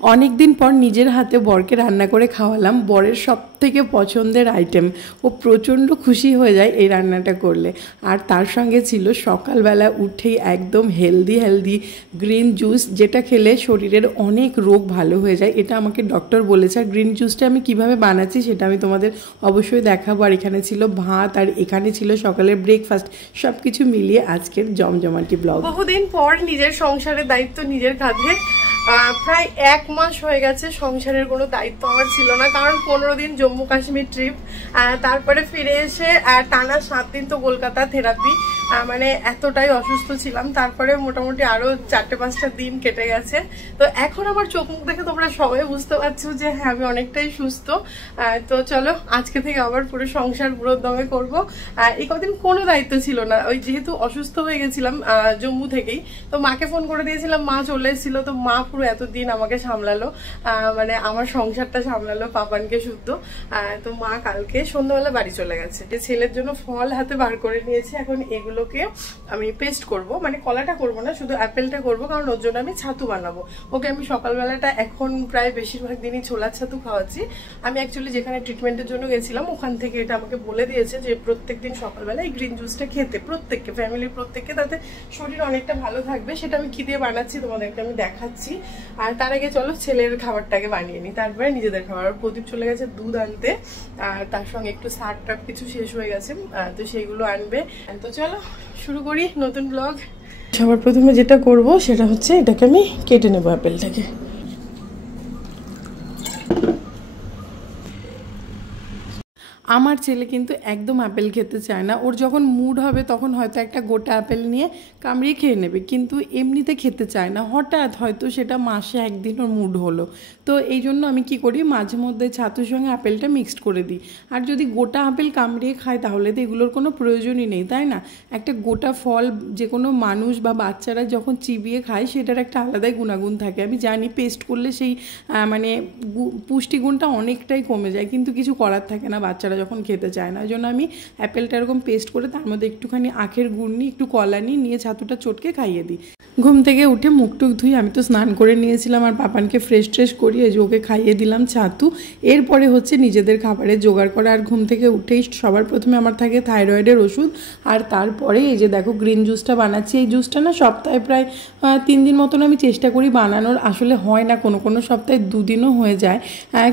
অনেক দিন পর নিজের হাতে বরকে রান্না করে খাওয়ালাম। বরের সবথেকে পছন্দের আইটেম, ও প্রচণ্ড খুশি হয়ে যায় এই রান্নাটা করলে। আর তার সঙ্গে ছিল সকালবেলা উঠেই একদম হেলদি গ্রিন জুস, যেটা খেলে শরীরের অনেক রোগ ভালো হয়ে যায়। এটা আমাকে ডক্টর বলেছে। আর গ্রিন জুসটা আমি কিভাবে বানাচ্ছি সেটা আমি তোমাদের অবশ্যই দেখাবো। আর এখানে ছিল ভাত, আর এখানে ছিল সকালের ব্রেকফাস্ট। সব কিছু মিলিয়ে আজকের জমজমাটি ব্লগ। বহুদিন পর নিজের সংসারের দায়িত্ব নিজের কাঁধে। প্রায় 1 মাস হয়ে গেছে সংসারের কোনো দায়িত্ব আমার ছিল না, কারণ 15 দিন জম্মু কাশ্মীর ট্রিপ, তারপরে ফিরে এসে টানা 7 দিন তো কলকাতা থেরাপি। মানে এতটাই অসুস্থ ছিলাম। তারপরে মোটামুটি আরো 4-5টা দিন কেটে গেছে। তো এখন আমার চোখ মুখ দেখে তোমরা সবাই বুঝতে পারছো যে হ্যাঁ আমি অনেকটাই সুস্থ। তো চলো আজকে থেকে আবার পুরো সংসার পুরো দমে করবো। এই কদিন কোনো দায়িত্ব ছিল না, ওই যেহেতু অসুস্থ হয়ে গেছিলাম জম্মু থেকেই, তো মাকে ফোন করে দিয়েছিলাম, মা চলে এসেছিল। তো মা পুরো এতদিন আমাকে সামলালো, মানে আমার সংসারটা সামলালো, পাপানকে শুদ্ধ। তো মা কালকে সন্ধ্যাবেলা বাড়ি চলে গেছে। ছেলের জন্য ফল হাতে বার করে নিয়েছে। এখন এগুলোকে আমি পেস্ট করব, মানে কলাটা করব না, শুধু অ্যাপেলটা করব, কারণ ওর জন্য আমি ছাতু বানাবো। ওকে আমি সকালবেলাটা এখন প্রায় বেশিরভাগ দিনই ছোলার ছাতু খাওয়াচ্ছি। আমি অ্যাকচুয়ালি যেখানে ট্রিটমেন্টের জন্য গেছিলাম ওখান থেকে এটা আমাকে বলে দিয়েছে যে প্রত্যেকদিন সকালবেলা এই গ্রিন জুসটা খেতে, প্রত্যেককে, ফ্যামিলির প্রত্যেককে, তাতে শরীর অনেকটা ভালো থাকবে। সেটা আমি কি দিয়ে বানাচ্ছি তোমাদেরকে আমি দেখাচ্ছি। আর তার আগে চলো ছেলের খাবারটাকে বানিয়ে নিই, তারপরে নিজেদের খাবার। প্রদীপ চলে গেছে দুধ আনতে, আর তার সঙ্গে একটু শাক টাক কিছু শেষ হয়ে গেছে, তো সেইগুলো আনবে। তো চলো শুরু করি নতুন ব্লগ। সবার প্রথমে যেটা করব সেটা হচ্ছে এটাকে আমি কেটে নেবো অ্যাপেলটাকে। আমার ছেলে কিন্তু একদম অ্যাপেল খেতে চায় না। ওর যখন মুড হবে তখন হয়তো একটা গোটা অ্যাপেল নিয়ে কামড়িয়ে খেয়ে নেবে, কিন্তু এমনিতে খেতে চায় না। হঠাৎ হয়তো সেটা মাসে একদিন ওর মুড হলো, তো এই জন্য আমি কি করি, মাঝে মধ্যে ছাতুর সঙ্গে আপেলটা মিক্সড করে দিই। আর যদি গোটা আপেল কামড়িয়ে খায় তাহলে তো এগুলোর কোনো প্রয়োজনই নেই, তাই না? একটা গোটা ফল যে কোনো মানুষ বা বাচ্চারা যখন চিবিয়ে খায় সেটার একটা আলাদাই গুণাগুণ থাকে। আমি জানি পেস্ট করলে সেই মানে পুষ্টিগুণটা অনেকটাই কমে যায়, কিন্তু কিছু করার থাকে না, বাচ্চারা যখন খেতে চায় না। ওই জন্য আমি অ্যাপেলটা এরকম পেস্ট করে তার মধ্যে একটুখানি আখের গুড় নিই, একটু কলা নিয়ে ছাতুটা চটকে খাইয়ে দিই। ঘুম থেকে উঠে মুখ টুক ধুই, আমি তো স্নান করে নিয়েছিলাম, আর পাপানকে ফ্রেশ ট্রেশ করিয়ে যে ওকে খাইয়ে দিলাম ছাতু। এরপরে হচ্ছে নিজেদের খাবারের জোগাড় করা। আর ঘুম থেকে উঠেই সবার প্রথমে আমার থাকে থাইরয়েডের ওষুধ, আর তারপরে এই যে দেখো গ্রিন জুসটা বানাচ্ছি। এই জুসটা না সপ্তাহে প্রায় 3 দিন মতন আমি চেষ্টা করি বানানোর, আসলে হয় না, কোনো সপ্তাহে 2 দিনও হয়ে যায়।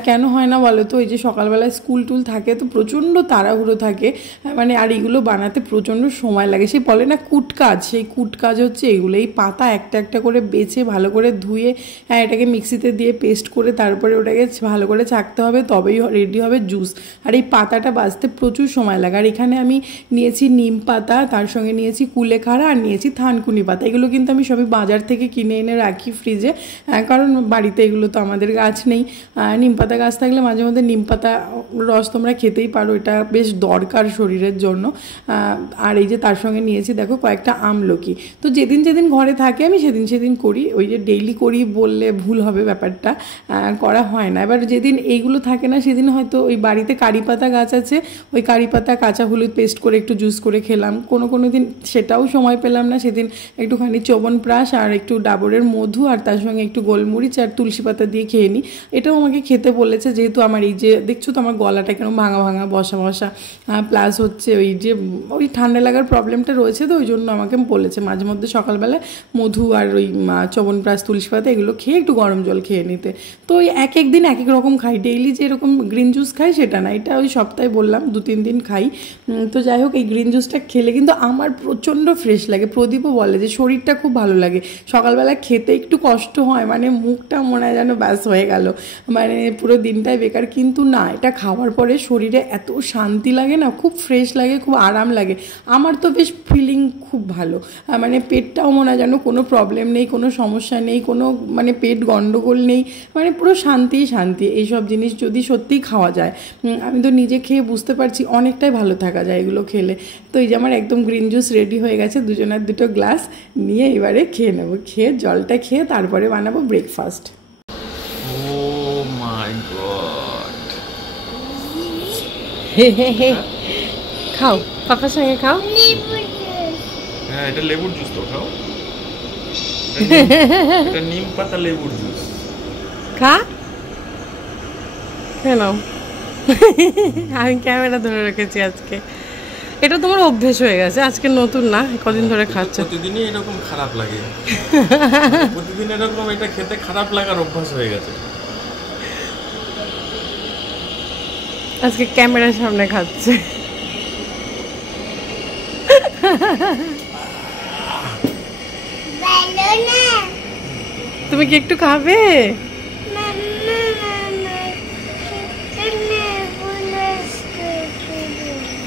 কেন হয় না বলো তো? ওই যে সকালবেলায় স্কুল টুল থাকে তো প্রচণ্ড তাড়াহুড়ো থাকে, মানে আর এগুলো বানাতে প্রচণ্ড সময় লাগে। সেই বলে না কুটকাজ, সেই কুটকাজ হচ্ছে এগুলো। এই পাতা একটা একটা করে বেছে ভালো করে ধুয়ে এটাকে মিক্সিতে দিয়ে পেস্ট করে তারপরে ওটাকে ভালো করে ছাকতে হবে, তবেই রেডি হবে জুস। আর এই পাতাটা বাছতে প্রচুর সময় লাগে। আর এখানে আমি নিয়েছি নিম পাতা, তার সঙ্গে নিয়েছি কুলেখাড়া, আর নিয়েছি থানকুনি পাতা। এগুলো কিন্তু আমি সবই বাজার থেকে কিনে এনে রাখি ফ্রিজে, কারণ বাড়িতে এগুলো তো আমাদের গাছ নেই। নিম পাতা গাছ থাকলে মাঝে মধ্যে নিম পাতা রস তোমরা খেতেই পারো, এটা বেশ দরকার শরীরের জন্য। আর এই যে তার সঙ্গে নিয়েছি দেখো কয়েকটা আমলকি। তো যেদিন যেদিন ঘরে থাকে আমি সেদিন করি, ওই যে ডেইলি করি বললে ভুল হবে, ব্যাপারটা করা হয় না। এবার যেদিন এইগুলো থাকে না সেদিন হয়তো ওই বাড়িতে কারি পাতা গাছ আছে, ওই কারি পাতা কাঁচা হলুদ পেস্ট করে একটু জুস করে খেলাম। কোনো দিন সেটাও সময় পেলাম না, সেদিন একটুখানি চ্যবনপ্রাশ আর একটু ডাবরের মধু আর তার সঙ্গে একটু গোলমরিচ আর তুলসী পাতা দিয়ে খেয়ে নিই। এটাও আমাকে খেতে বলেছে, যেহেতু আমার এই যে দেখছো তো আমার গলাটা কেন ভাঙা বসা, প্লাস হচ্ছে ওই ঠান্ডা লাগার প্রবলেমটা রয়েছে, তো ওই জন্য আমাকে বলেছে মাঝে মধ্যে সকালবেলায় মধু আর ওই চ্যবনপ্রাশ তুলসী পাতা এগুলো খেয়ে একটু গরম জল খেয়ে নিতে। তো ওই এক দিন এক রকম খাই, ডেইলি যে এরকম গ্রিন জুস খাই সেটা না, এটা ওই সপ্তাহে বললাম 2-3 দিন খাই। তো যাই হোক, এই গ্রিন জুসটা খেলে কিন্তু আমার প্রচণ্ড ফ্রেশ লাগে। প্রদীপও বলে যে শরীরটা খুব ভালো লাগে। সকালবেলা খেতে একটু কষ্ট হয়, মানে মুখটা মনে হয় যেন ব্যাস হয়ে গেল, মানে পুরো দিনটাই বেকার, কিন্তু না, এটা খাওয়ার পরে শরীরে এত শান্তি লাগে না, খুব ফ্রেশ লাগে, খুব আরাম লাগে। আমার তো বেশ ফিলিং খুব ভালো, মানে পেটটাও মনে হয় যেন কোনো প্রবলেম নেই, কোনো সমস্যা নেই, কোনো মানে পেট গন্ডগোল নেই, মানে পুরো শান্তি। এইসব জিনিস যদি সত্যিই খাওয়া যায়, আমি তো নিজে খেয়ে বুঝতে পারছি অনেকটাই ভালো থাকা যায় এগুলো খেলে। তো এই যে আমার একদম গ্রিন জুস রেডি হয়ে গেছে, দুজনের 2 গ্লাস নিয়ে এবারে খেয়ে নেবো। খেয়ে জলটা খেয়ে তারপরে বানাবো ব্রেকফাস্ট। খাও, পাপার সঙ্গে খাও। হ্যাঁ, এটা লেবুর জুস তো খাও। এটা নিম পাতা লেবুর জুস। খা কেন আমি ক্যামেরা ধরে রেখেছি আজকে। এটা তোমার অভ্যেস হয়ে গেছে, আজকে নতুন না, কদিন ধরে খাচ্ছ। প্রতিদিনই এরকম খারাপ লাগে, প্রতিদিন এরকম এটা খেতে খারাপ লাগার অভ্যাস হয়ে গেছে। আজকে ক্যামেরার সামনে খাচ্ছে। তুমি কি একটু খাবে?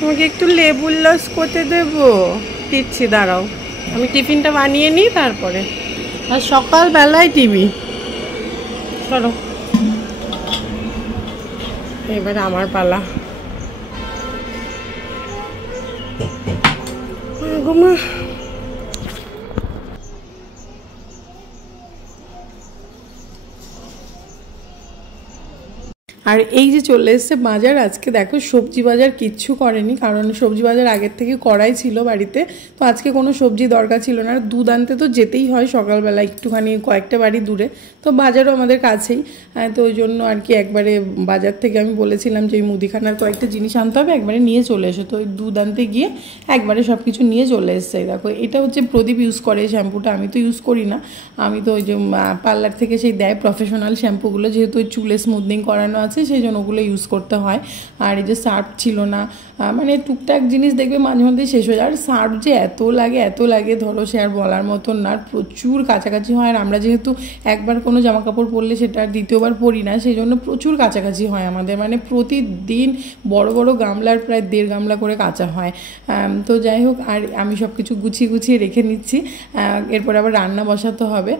তোমাকে একটু লেবুর লস করতে দেবো, দিচ্ছি, দাঁড়াও আমি টিফিনটা বানিয়ে নিই তারপরে। আর সকালবেলায় টিভি, চলো এবারে আমার পালা। ঘুমা আর এই যে চলে এসছে বাজার, আজকে দেখো সবজি বাজার কিচ্ছু করেনি, কারণ সবজি বাজার আগের থেকে করাই ছিল বাড়িতে, তো আজকে কোনো সবজি দরকার ছিল না। আর দুধ আনতে তো যেতেই হয় সকালবেলা, একটুখানি কয়েকটা বাড়ি দূরে, তো বাজারও আমাদের কাছেই, তো ওই জন্য আর কি একবারে বাজার থেকে আমি বলেছিলাম যে ওই মুদিখানার কয়েকটা জিনিস আনতে হবে, একবারে নিয়ে চলে এসো। তো ওই দুধ আনতে গিয়ে একবারে সব কিছু নিয়ে চলে এসছে। দেখো এটা হচ্ছে প্রদীপ ইউজ করে শ্যাম্পুটা, আমি তো ইউজ করি না, আমি তো ওই যে পার্লার থেকে সেই দেয় প্রফেশনাল শ্যাম্পুগুলো, যেহেতু ওই চুলে স্মুথনিং করানো আছে সেই জন্য ওগুলো ইউজ করতে হয়। আর এই যে সার্ফ ছিল না, মানে টুকটাক জিনিস দেখবে মাঝে মধ্যে শেষ হয়ে যায়। আর সার্ফ যে এত লাগে ধরো সে আর বলার মতন না, প্রচুর কাছাকাছি হয়। আর আমরা যেহেতু একবার কোনো জামা কাপড় পরলে সেটা আর দ্বিতীয়বার পরি না, সেই জন্য প্রচুর কাছাকাছি হয় আমাদের, মানে প্রতিদিন বড় বড় গামলার প্রায় 1.5 গামলা করে কাচা হয়। তো যাই হোক, আর আমি সব কিছু গুছিয়ে রেখে নিচ্ছি, এরপর আবার রান্না বসাতে হবে,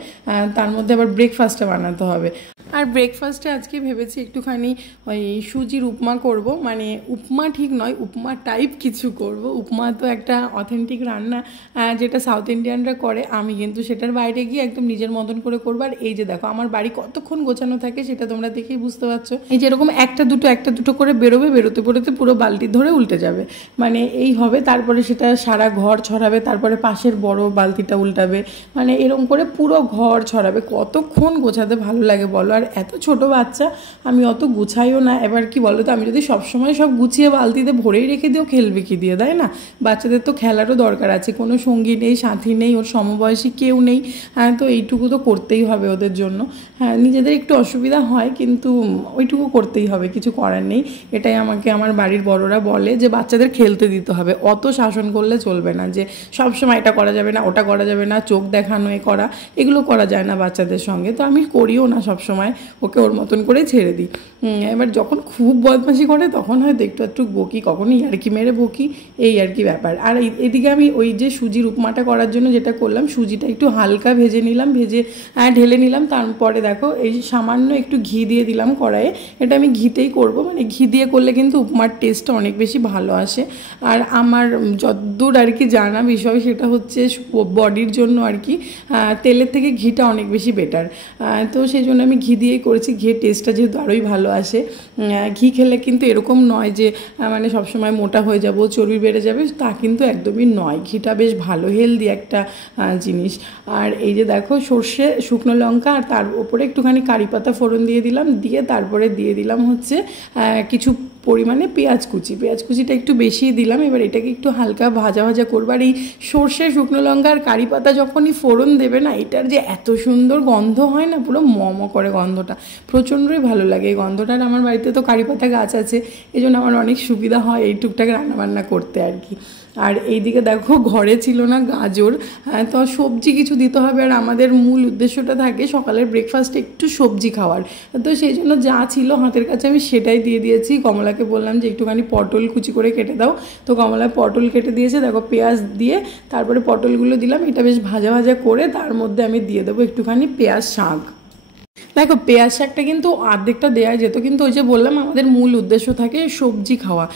তার মধ্যে আবার ব্রেকফাস্টটা বানাতে হবে। আর ব্রেকফাস্টে আজকে ভেবেছি একটুখানি ওই সুজির উপমা করব, মানে উপমা ঠিক নয়, উপমা টাইপ কিছু করব। উপমা তো একটা অথেন্টিক রান্না যেটা সাউথ ইন্ডিয়ানরা করে, আমি কিন্তু সেটার বাইরে গিয়ে একদম নিজের মতন করে করবো। আর এই যে দেখো আমার বাড়ি কতক্ষণ গোছানো থাকে সেটা তোমরা দেখেই বুঝতে পারছো। এই যেরকম একটা দুটো করে বেরোবে, বেরোতে পুরো বালতি ধরে উল্টে যাবে, মানে এই হবে। তারপরে সেটা সারা ঘর ছড়াবে, তারপরে পাশের বড় বালতিটা উল্টাবে, মানে এরকম করে পুরো ঘর ছড়াবে। কতক্ষণ গোছাতে ভালো লাগে বলো? আর এত ছোট বাচ্চা, আমি অত গুছাইও না। এবার কি বলো তো, আমি যদি সবসময় সব গুছিয়ে বালতিতে ভরেই রেখে দিও, খেলবে কি দিয়ে, তাই না? বাচ্চাদের তো খেলারও দরকার আছে, কোনো সঙ্গী নেই, সাথী নেই, ওর সমবয়সী কেউ নেই, তো এইটুকু তো করতেই হবে ওদের জন্য। হ্যাঁ, নিজেদের একটু অসুবিধা হয়, কিন্তু ওইটুকু করতেই হবে, কিছু করার নেই। এটাই আমাকে আমার বাড়ির বড়রা বলে যে বাচ্চাদের খেলতে দিতে হবে, অত শাসন করলে চলবে না, যে সবসময় এটা করা যাবে না, ওটা করা যাবে না, চোখ দেখানো এ করা, এগুলো করা যায় না বাচ্চাদের সঙ্গে। তো আমি করিও না সবসময়, ওকে ওর মতন করে ছেড়ে দিই। এবার যখন খুব বদমাশি করে তখন হয়তো একটু বকি, কখনো ইয়ার্কি মেরে বকি, এই আর কি ব্যাপার। আর এদিকে আমি ওই যে সুজির উপমাটা করার জন্য যেটা করলাম, সুজিটা একটু হালকা ভেজে নিলাম, ঢেলে নিলাম। তারপরে দেখো এই সামান্য একটু ঘি দিয়ে দিলাম কড়াইয়ে, এটা আমি ঘিতেই করব, মানে ঘি দিয়ে করলে কিন্তু উপমার টেস্টটা অনেক বেশি ভালো আসে। আর আমার যতদূর আর কি জানা বিষয় সেটা হচ্ছে বডির জন্য আর কি তেলের থেকে ঘিটা অনেক বেশি বেটার, তো সেই জন্য আমি ঘি দিয়েই করেছি। ঘিয়ের টেস্টটা যেহেতু আরোই ভালো আসে। ঘি খেলে কিন্তু এরকম নয় যে মানে সবসময় মোটা হয়ে যাব, চর্বি বেড়ে যাবে, তা কিন্তু একদমই নয়। ঘিটা বেশ ভালো হেলদি একটা জিনিস। আর এই যে দেখো সর্ষে, শুকনো লঙ্কা, আর তার উপরে একটুখানি কারি পাতা ফোড়ন দিয়ে দিলাম, দিয়ে তারপরে দিয়ে দিলাম হচ্ছে কিছু পরিমাণে পেঁয়াজ কুচিটা একটু বেশিই দিলাম। এবার এটাকে একটু হালকা ভাজা করবো। আর এই সর্ষে, শুকনো লঙ্কা আর কারি পাতা যখনই ফোড়ন দেবে না, এটার যে এত সুন্দর গন্ধ হয় না, পুরো করে গন্ধটা, প্রচণ্ডই ভালো লাগে এই গন্ধটা। আর আমার বাড়িতে তো কারি পাতা গাছ আছে, এই জন্য আমার অনেক সুবিধা হয় এই টুকটাক রান্নাবান্না করতে আর কি। আর এইদিকে দেখো ঘরে ছিল না গাজর, তো সবজি কিছু দিতে হবে। আর আমাদের মূল উদ্দেশ্যটা থাকে সকালের ব্রেকফাস্টে একটু সবজি খাওয়ার, তো সেই জন্য যা ছিল হাতের কাছে আমি সেটাই দিয়ে দিয়েছি। কমলাকে বললাম যে একটুখানি পটল কুচি করে কেটে দাও, তো কমলা পটল কেটে দিয়েছে। দেখো পেঁয়াজ দিয়ে তারপরে পটলগুলো দিলাম, এটা বেশ ভাজা করে তার মধ্যে আমি দিয়ে দেবো একটুখানি পেঁয়াজ শাক। দেখো পেঁয়াজ শাকটা কিন্তু অর্ধেকটা দেওয়া যেত, কিন্তু ওই যে বললাম আমাদের মূল উদ্দেশ্য থাকে সবজি খাওয়া,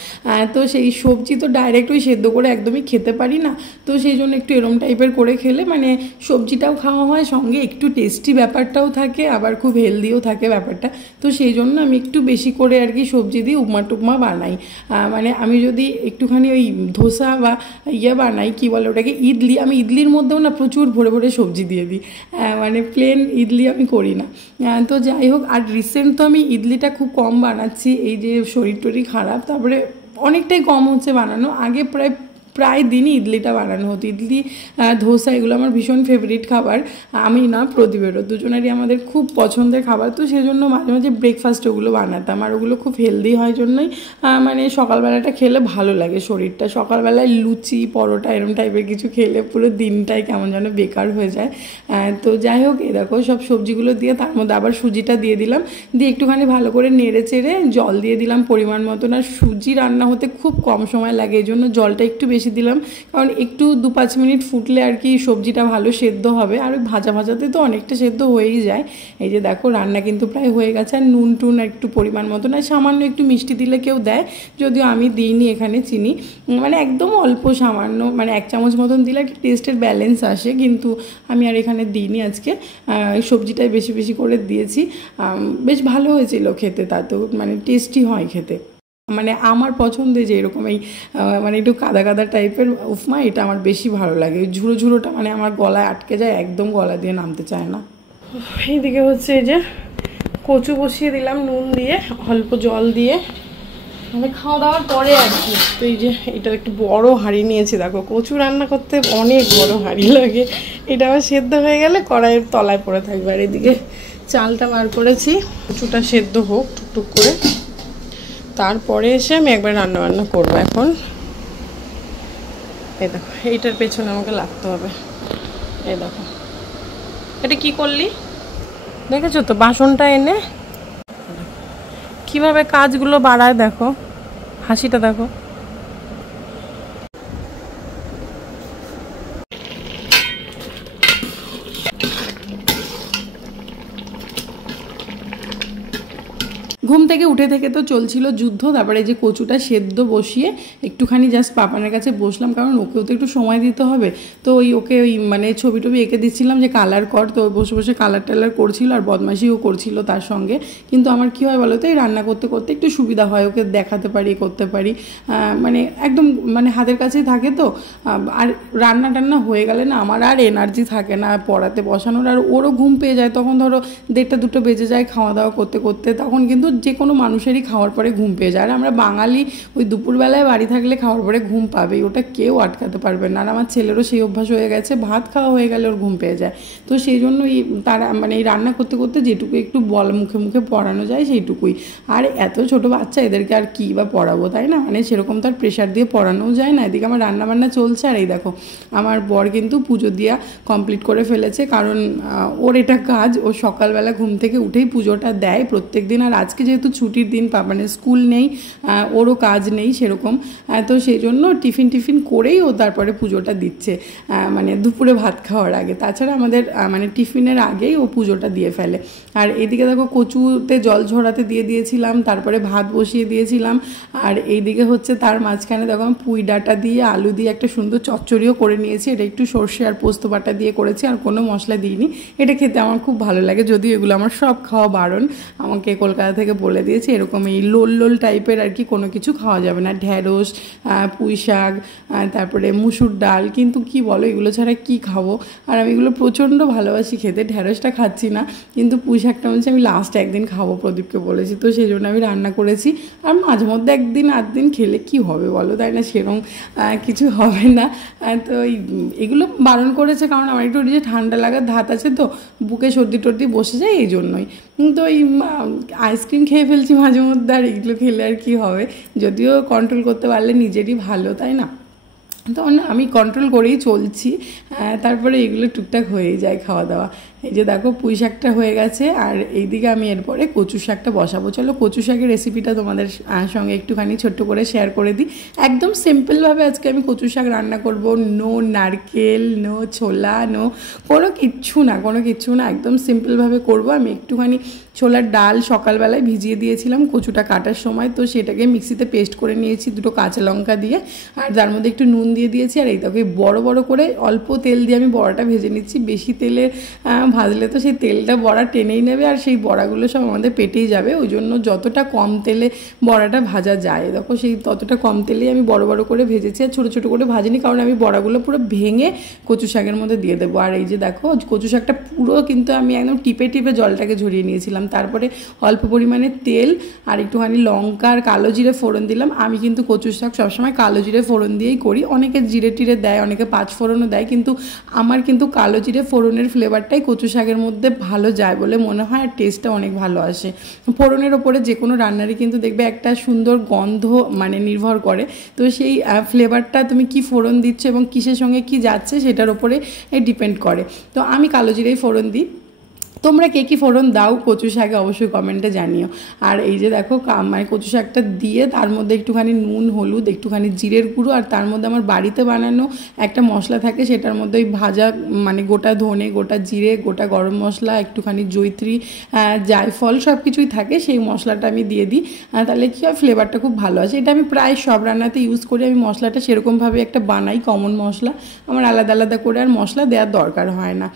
তো সেই সবজি তো ডাইরেক্ট ওই সেদ্ধ করে একদমই খেতে পারি না, তো সেই জন্য একটু এরম টাইপের করে খেলে মানে সবজিটাও খাওয়া হয়, সঙ্গে একটু টেস্টি ব্যাপারটাও থাকে, আবার খুব হেলদিও থাকে ব্যাপারটা। তো সেই জন্য আমি একটু বেশি করে আর কি সবজি দিয়ে উপমা টুকমা বানাই। মানে আমি যদি একটুখানি ওই ধোসা বা বানাই, কি বলে ওটাকে, ইডলি, আমি ইডলির মধ্যেও না প্রচুর ভরে সবজি দিয়ে দিই, মানে প্লেন ইডলি আমি করি না। তো যাই হোক, আর রিসেন্ট তো আমি ইডলিটা খুব কম বানাচ্ছি, এই যে শরীর টরীর খারাপ, তারপরে অনেকটাই কম হচ্ছে বানানো। আগে প্রায় দিনই ইডলিটা বানানো হতো। ইডলি ধোসা এগুলো আমার ভীষণ ফেভারিট খাবার, আমি না প্রদীপেরও, দুজনেরই আমাদের খুব পছন্দের খাবার। তো সেজন্য মাঝে মাঝে ব্রেকফাস্ট ওগুলো বানাতাম, আর ওগুলো খুব হেলদি হয় জন্যই মানে সকালবেলাটা খেলে ভালো লাগে শরীরটা। সকালবেলায় লুচি পরোটা এরম টাইপের কিছু খেলে পুরো দিনটাই কেমন যেন বেকার হয়ে যায়। তো যাই হোক, এ দেখো সব সবজিগুলো দিয়ে তার মধ্যে আবার সুজিটা দিয়ে দিলাম, দিয়ে একটুখানি ভালো করে নেড়ে চেড়ে জল দিয়ে দিলাম পরিমাণ মতন। আর সুজি রান্না হতে খুব কম সময় লাগে, এই জন্য জলটা একটু বেশি দিলাম, কারণ একটু 2-5 মিনিট ফুটলে আর কি সবজিটা ভালো সেদ্ধ হবে। আর ওই ভাজাতে তো অনেকটা সেদ্ধ হয়েই যায়। এই যে দেখো রান্না কিন্তু প্রায় হয়ে গেছে। আর নুন টুন একটু পরিমাণ মতন, আর সামান্য একটু মিষ্টি দিলে কেউ দেয়, যদিও আমি দিইনি এখানে চিনি, মানে একদম অল্প সামান্য, মানে 1 চামচ মতন দিলে একটা টেস্টের ব্যালেন্স আসে, কিন্তু আমি আর এখানে দিইনি আজকে। সবজিটাই বেশি বেশি করে দিয়েছি, বেশ ভালো হয়েছিল খেতে, তাতেও মানে টেস্টি হয় খেতে। মানে আমার পছন্দের যে এরকম এই মানে একটু কাদা কাদা টাইপের উপমা, এটা আমার বেশি ভালো লাগে। ঝুড়ো ঝুড়োটা মানে আমার গলায় আটকে যায়, একদম গলা দিয়ে নামতে চায় না। এইদিকে হচ্ছে এই যে কচু বসিয়ে দিলাম নুন দিয়ে, অল্প জল দিয়ে, মানে খাওয়া দাওয়ার পরে আর কি। তো এই যে এটা একটু বড় হাঁড়ি নিয়েছি, দেখো কচু রান্না করতে অনেক বড় হাঁড়ি লাগে। এটা আবার সেদ্ধ হয়ে গেলে কড়াইয়ের তলায় পড়ে থাকবে। আর এদিকে চালটা বার করেছি, কচুটা সেদ্ধ হোক টুকটুক করে, তারপরে এসে আমি একবার রান্নাবান্না করবো। এখন এই দেখো এইটার পেছনে আমাকে লাগতে হবে। এই দেখো এটা কি করলি দেখেছো তো, বাসনটা এনে কিভাবে কাজগুলো বাড়ায়, দেখো হাসিটা দেখো। ঘুম থেকে উঠে থেকে তো চলছিল যুদ্ধ। তারপরে যে কচুটা সেদ্ধ বসিয়ে একটুখানি জাস্ট পাপানের কাছে বসলাম, কারণ ওকেও তো একটু সময় দিতে হবে। তো ওকে মানে ছবি টবি এঁকে দিচ্ছিলাম যে কালার কর, তো বসে বসে কালার টালার করছিল আর বদমাশিও করছিল তার সঙ্গে। কিন্তু আমার কি হয় বলো তো, এই রান্না করতে করতে একটু সুবিধা হয়, ওকে দেখাতে পারি, করতে পারি, মানে একদম মানে হাতের কাছেই থাকে তো। আর রান্না টান্না হয়ে গেলে না আমার আর এনার্জি থাকে না পড়াতে বসানোর, আর ওরও ঘুম পেয়ে যায়। তখন ধরো 1টা-2টো বেজে যায় খাওয়া দাওয়া করতে করতে, তখন কিন্তু যে কোনো মানুষেরই খাওয়ার পরে ঘুম পেয়ে যায়। আর আমরা বাঙালি ওই দুপুরবেলায় বাড়ি থাকলে খাওয়ার পরে ঘুম পাবেই, ওটা কেউ আটকাতে পারবে না। আর আমার ছেলেরও সেই অভ্যাস হয়ে গেছে, ভাত খাওয়া হয়ে গেলে ওর ঘুম পেয়ে যায়। তো সেই জন্যই তারা মানে এই রান্না করতে করতে যেটুকু একটু মুখে মুখে পড়ানো যায় সেইটুকুই। আর এত ছোট বাচ্চা, এদেরকে আর কী বা পড়াবো, তাই না? মানে সেরকম তার প্রেশার দিয়ে পড়ানোও যায় না। এদিকে আমার রান্নাবান্না চলছে। আর এই দেখো আমার বর কিন্তু পুজো দিয়া কমপ্লিট করে ফেলেছে, কারণ ওর এটা কাজ, ও সকালবেলা ঘুম থেকে উঠেই পুজোটা দেয় প্রত্যেক দিন। আর আজকে যেহেতু ছুটির দিন, মানে স্কুল নেই, ওরও কাজ নেই সেরকম, তো সেই জন্য টিফিন করেই ও তারপরে পুজোটা দিচ্ছে, মানে দুপুরে ভাত খাওয়ার আগে। তাছাড়া আমাদের মানে টিফিনের আগেই ও পুজোটা দিয়ে ফেলে। আর এদিকে দেখো কচুতে জল ঝরাতে দিয়ে দিয়েছিলাম, তারপরে ভাত বসিয়ে দিয়েছিলাম। আর এইদিকে হচ্ছে তার মাঝখানে দেখো আমি পুঁই ডাঁটা দিয়ে আলু দিয়ে একটা সুন্দর চচ্চড়িও করে নিয়েছি। এটা একটু সর্ষে আর পোস্ত বাটা দিয়ে করেছি, আর কোনো মশলা দিইনি। এটা খেতে আমার খুব ভালো লাগে, যদিও এগুলো আমার সব খাওয়া বারণ। আমাকে কলকাতা থেকে বলে দিয়েছে এরকম এই লোল টাইপের আর কি কোনো কিছু খাওয়া যাবে না, ঢ্যাঁড়স, পুঁই শাক, তারপরে মুসুর ডাল, কিন্তু কি বলো এগুলো ছাড়া কি খাবো? আর আমি এগুলো প্রচণ্ড ভালোবাসি খেতে। ঢ্যাঁড়সটা খাচ্ছি না, কিন্তু পুঁই শাকটা বলছি আমি লাস্ট একদিন খাবো, প্রদীপকে বলেছি, তো সেই জন্য আমি রান্না করেছি। আর মাঝে মধ্যে 1-8 দিন খেলে কি হবে বলো, তাই না? সেরকম কিছু হবে না। তো এগুলো বারণ করেছে, কারণ আমার একটু যে ঠান্ডা লাগার ধাত আছে, তো বুকে সর্দি টর্দি বসে যায়, এই জন্যই। তো এই আইসক্রিম খেয়ে ফেলছি মাঝে মধ্যে, আর এগুলো খেলে আর কি হবে? যদিও কন্ট্রোল করতে পারলে নিজেরই ভালো, তাই না? তো আমি কন্ট্রোল করেই চলছি, তারপরে এগুলো টুকটাক হয়েই যায় খাওয়া দাওয়া। এই যে দেখো পুঁই শাকটা হয়ে গেছে, আর এইদিকে আমি এরপরে কচু শাকটা বসাবো। চলো কচু শাকের রেসিপিটা তোমাদের সঙ্গে একটুখানি ছোট্ট করে শেয়ার করে দিই। একদম সিম্পলভাবে আজকে আমি কচু শাক রান্না করব। নো নারকেল, নো ছোলা, নো কোনো কিচ্ছু না, একদম সিম্পলভাবে করব। আমি একটুখানি ছোলার ডাল সকালবেলায় ভিজিয়ে দিয়েছিলাম কচুটা কাটার সময়, তো সেটাকে মিক্সিতে পেস্ট করে নিয়েছি 2টো কাঁচা লঙ্কা দিয়ে, আর তার মধ্যে একটু নুন দিয়ে দিয়েছি। আর এই দেখো বড় বড় করে অল্প তেল দিয়ে আমি বড়াটা ভেজে নিচ্ছি, বেশি তেলে ভাজলে তো সেই তেলটা বড়া টেনেই নেবে আর সেই বড়াগুলো সব আমাদের পেটেই যাবে। ওই জন্য যতটা কম তেলে বড়াটা ভাজা যায়, দেখো সেই ততটা কম তেলেই আমি বড় বড় করে ভেজেছি আর ছোটো ছোটো করে ভাজিনি, কারণ আমি বড়াগুলো পুরো ভেঙে কচু শাকের মধ্যে দিয়ে দেবো। আর এই যে দেখো কচু শাকটা পুরো কিন্তু আমি একদম টিপে টিপে জলটাকে ঝরিয়ে নিয়েছিলাম, তারপরে অল্প পরিমাণে তেল আর একটুখানি লঙ্কা আর কালো জিরে ফোড়ন দিলাম। আমি কিন্তু কচু শাক সবসময় কালো জিরে ফোড়ন দিয়েই করি, অনেকে জিরে টিরে দেয়, অনেকে পাঁচ ফোড়নও দেয়, কিন্তু আমার কিন্তু কালো জিরে ফোড়নের ফ্লেভারটাই কচু শাকের মধ্যে ভালো যায় বলে মনে হয়, আর টেস্টটা অনেক ভালো আসে। ফোড়নের ওপরে যে কোনো রান্নারই কিন্তু দেখবে একটা সুন্দর গন্ধ মানে নির্ভর করে, তো সেই ফ্লেভারটা তুমি কি ফোড়ন দিচ্ছ এবং কিসের সঙ্গে কি যাচ্ছে সেটার ওপরে ডিপেন্ড করে। তো আমি কালো জিরেই ফোড়ন দিই। তোমরা কে কী ফোড়ন দাও কচু শাকে অবশ্যই কমেন্টে জানিও। আর এই যে দেখো মানে কচু শাকটা দিয়ে তার মধ্যে একটুখানি নুন, হলুদ, একটুখানি জিরের গুঁড়ো, আর তার মধ্যে আমার বাড়িতে বানানো একটা মশলা থাকে, সেটার মধ্যে ওই ভাজা মানে গোটা ধনে, গোটা জিরে, গোটা গরম মশলা, একটুখানি জয়িত্রী, জায়ফল সব কিছুই থাকে, সেই মশলাটা আমি দিয়ে দিই। তাহলে কী হয়, ফ্লেভারটা খুব ভালো আসে। এটা আমি প্রায় সব রান্নাতে ইউজ করি। আমি মশলাটা সেরকমভাবে একটা বানাই, কমন মশলা, আমার আলাদা আলাদা করে আর মশলা দেওয়ার দরকার হয় না।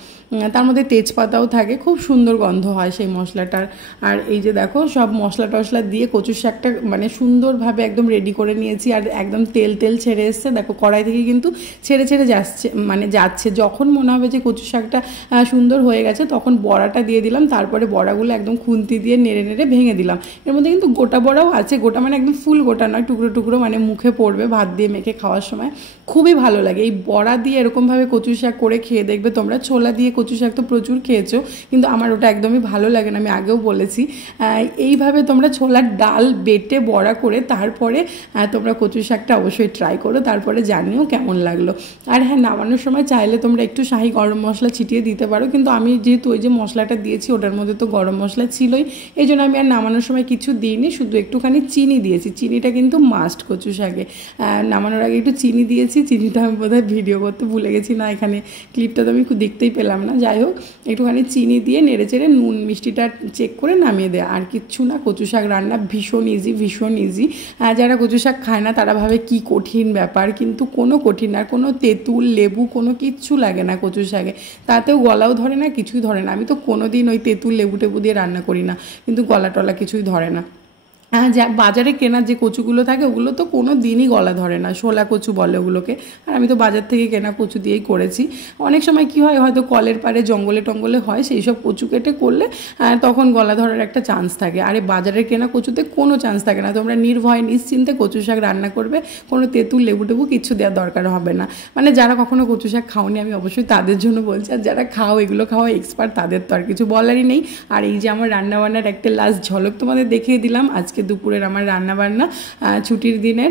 তার মধ্যে তেজপাতাও থাকে, খুব সুন্দর গন্ধ হয় সেই মশলাটার। আর এই যে দেখো সব মশলা টশলা দিয়ে কচু শাকটা মানে সুন্দরভাবে একদম রেডি করে নিয়েছি, আর একদম তেল তেল ছেড়ে এসছে, দেখো কড়াই থেকে কিন্তু ছেড়ে ছেড়ে যাচ্ছে। যখন মনে হবে যে কচু শাকটা সুন্দর হয়ে গেছে তখন বড়াটা দিয়ে দিলাম, তারপরে বড়াগুলো একদম খুন্তি দিয়ে নেড়ে নেড়ে ভেঙে দিলাম। এর মধ্যে কিন্তু গোটা বড়াও আছে, গোটা মানে একদম ফুল গোটা নয়, টুকরো টুকরো, মানে মুখে পড়বে ভাত দিয়ে মেখে খাওয়ার সময় খুবই ভালো লাগে। এই বড়া দিয়ে এরকমভাবে কচু শাক করে খেয়ে দেখবে তোমরা। ছোলা দিয়ে কচু শাক তো প্রচুর খেয়েছো, কিন্তু আমার ওটা একদমই ভালো লাগে না, আমি আগেও বলেছি। এইভাবে তোমরা ছোলার ডাল বেটে বড়া করে তারপরে তোমরা কচু শাকটা অবশ্যই ট্রাই করো, তারপরে জানিও কেমন লাগলো। আর হ্যাঁ, নামানোর সময় চাইলে তোমরা একটু শাহি গরম মশলা ছিটিয়ে দিতে পারো, কিন্তু আমি যেহেতু ওই যে মশলাটা দিয়েছি ওটার মধ্যে তো গরম মশলা ছিলই, এই জন্য আমি আর নামানোর সময় কিছু দিইনি, শুধু একটুখানি চিনি দিয়েছি। চিনিটা কিন্তু মাস্ট কচু শাকে, নামানোর আগে একটু চিনি দিয়েছি। চিনিটা আমি বোধহয় ভিডিও করতে ভুলে গেছি, না এখানে ক্লিপটা তো আমি দেখতেই পেলাম না। যাই হোক, একটুখানি চিনি দিয়ে নেড়ে চেড়ে নুন মিষ্টিটা চেক করে নামিয়ে দেয়, আর কিচ্ছু না। কচু শাক রান্না ভীষণ ইজি, ভীষণ ইজি। যারা কচু শাক খায় না তারা ভাবে কি কঠিন ব্যাপার, কিন্তু কোনো কঠিন না, কোনো তেঁতুল লেবু কোনো কিচ্ছু লাগে না কচু শাকে, তাতেও গলাও ধরে না, কিছুই ধরে না। আমি তো কোনো দিন ওই তেঁতুল লেবু টেবু দিয়ে রান্না করি না, কিন্তু গলা টলা কিছুই ধরে না। যা বাজারে কেনা যে কচুগুলো থাকে ওগুলো তো কোনো দিনই গলা ধরে না, শোলা কচু বলে ওগুলোকে। আর আমি তো বাজার থেকে কেনা কচু দিয়েই করেছি। অনেক সময় কি হয়, হয়তো কলের পাড়ে জঙ্গলে টঙ্গলে হয়, সেই সব কচু কেটে করলে তখন গলা ধরার একটা চান্স থাকে। আরে বাজারের কেনা কচুতে কোনো চান্স থাকে না, তোমরা নির্ভয়ে নিশ্চিন্তে কচু শাক রান্না করবে, কোনো তেঁতুল লেবু টেবু কিচ্ছু দেওয়ার দরকার হবে না। মানে যারা কখনো কচু শাক খাওনি আমি অবশ্যই তাদের জন্য বলছি, আর যারা খাও এগুলো খাওয়া এক্সপার্ট তাদের তো আর কিছু বলারই নেই। আর এই যে আমার রান্নাবান্নার একটা লাস্ট ঝলক তোমাদের দেখিয়ে দিলাম, আজকে দুপুরের আমার রান্নাবান্না ছুটির দিনের।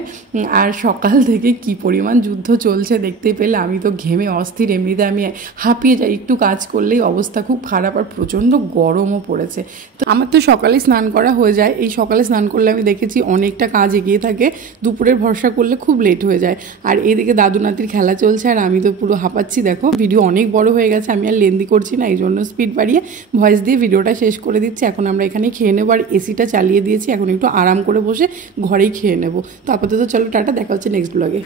আর সকাল থেকে কি পরিমাণ যুদ্ধ চলছে দেখতেই পেলে, আমি তো ঘেমে অস্থির, এমনিতে আমি হাঁপিয়ে যাই, একটু কাজ করলেই অবস্থা খুব খারাপ, আর প্রচণ্ড গরমও পড়েছে। তো আমার তো সকালে স্নান করা হয়ে যায়, এই সকালে স্নান করলে আমি দেখেছি অনেকটা কাজ এগিয়ে থাকে, দুপুরের ভরসা করলে খুব লেট হয়ে যায়। আর এইদিকে দাদু নাতির খেলা চলছে, আর আমি তো পুরো হাঁপাচ্ছি। দেখো ভিডিও অনেক বড় হয়ে গেছে, আমি আর লেন্দি করছি না, এই জন্য স্পিড বাড়িয়ে ভয়েস দিয়ে ভিডিওটা শেষ করে দিচ্ছি। এখন আমরা এখানে খেয়ে নেবো, আর এসিটা চালিয়ে দিয়েছি, এখন একটু আরাম করে বসে ঘরেই খেয়ে নেবো। তো আপাতত চলো টাটা, দেখা হচ্ছে নেক্সট ব্লগে।